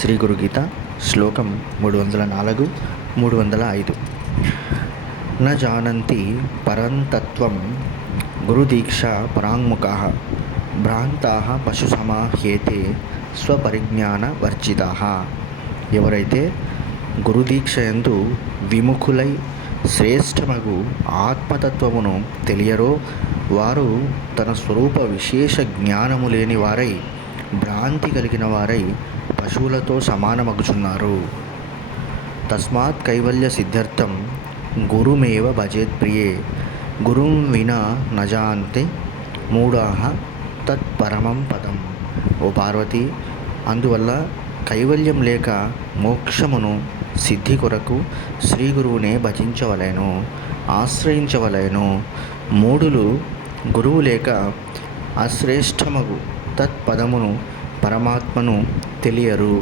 శ్రీ గురుగీత శ్లోకం 304 305. న జానంతి పరంతత్వం గురుదీక్షా పరాంగుఖాః భ్రాంతాః పశుసమాహ్యేతే స్వపరిజ్ఞాన వర్జితాః. ఎవరైతే గురుదీక్షయందు విముఖులై శ్రేష్టమగు ఆత్మతత్వమును తెలియరో వారు తన స్వరూప విశేష జ్ఞానము లేని వారై భ్రాంతి కలిగిన వారై పశువులతో సమానమగుచున్నారు. తస్మాత్ కైవల్య సిద్ధ్యర్థం గురుమేవ భజేత్ ప్రియే గురుం వినా నజాంతే మూఢాః తత్పరమం పదం. ఓ పార్వతి, అందువల్ల కైవల్యం లేక మోక్షమును సిద్ధి కొరకు శ్రీ గురువునే భజించవలెను, ఆశ్రయించవలెను. మూఢులు గురువు లేక అశ్రేష్టమగు తత్పదమును పరమాత్మను తెలియరు.